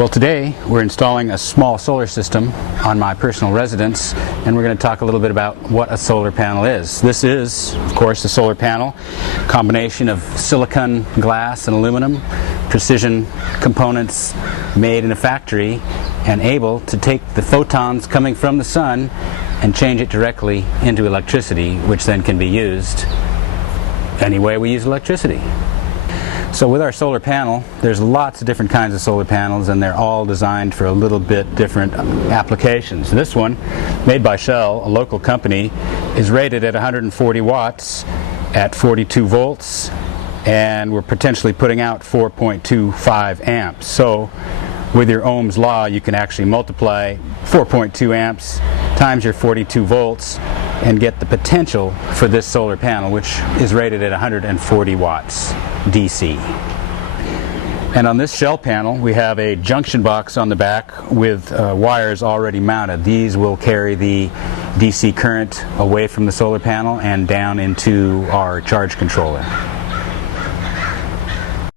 Well, today we're installing a small solar system on my personal residence, and we're going to talk a little bit about what a solar panel is. This is, of course, a solar panel, combination of silicon, glass, and aluminum, precision components made in a factory, and able to take the photons coming from the sun and change it directly into electricity, which then can be used any way we use electricity. So with our solar panel, there's lots of different kinds of solar panels, and they're all designed for a little bit different applications. This one, made by Shell, a local company, is rated at 140 watts at 42 volts, and we're potentially putting out 4.25 amps. So with your Ohm's law, you can actually multiply 4.2 amps times your 42 volts and get the potential for this solar panel, which is rated at 140 watts DC. And on this Shell panel, we have a junction box on the back with wires already mounted. These will carry the DC current away from the solar panel and down into our charge controller.